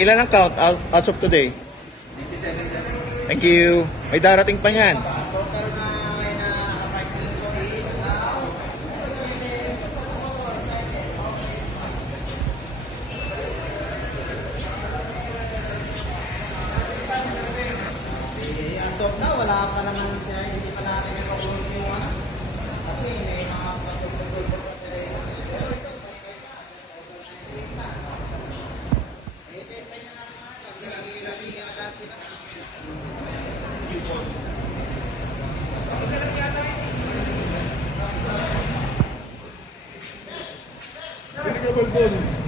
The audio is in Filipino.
Ilan ang count as of today? 97. Thank you. May darating pa yan. Total na ngayon na parking ko is stop na, wala pa naman siya, hindi pa natin nakakulong yung ano. Kasi may mga patutulog pa sila yun. Pero ito, may na. Pay na naman, naging agad sila. Hindi ka balbon.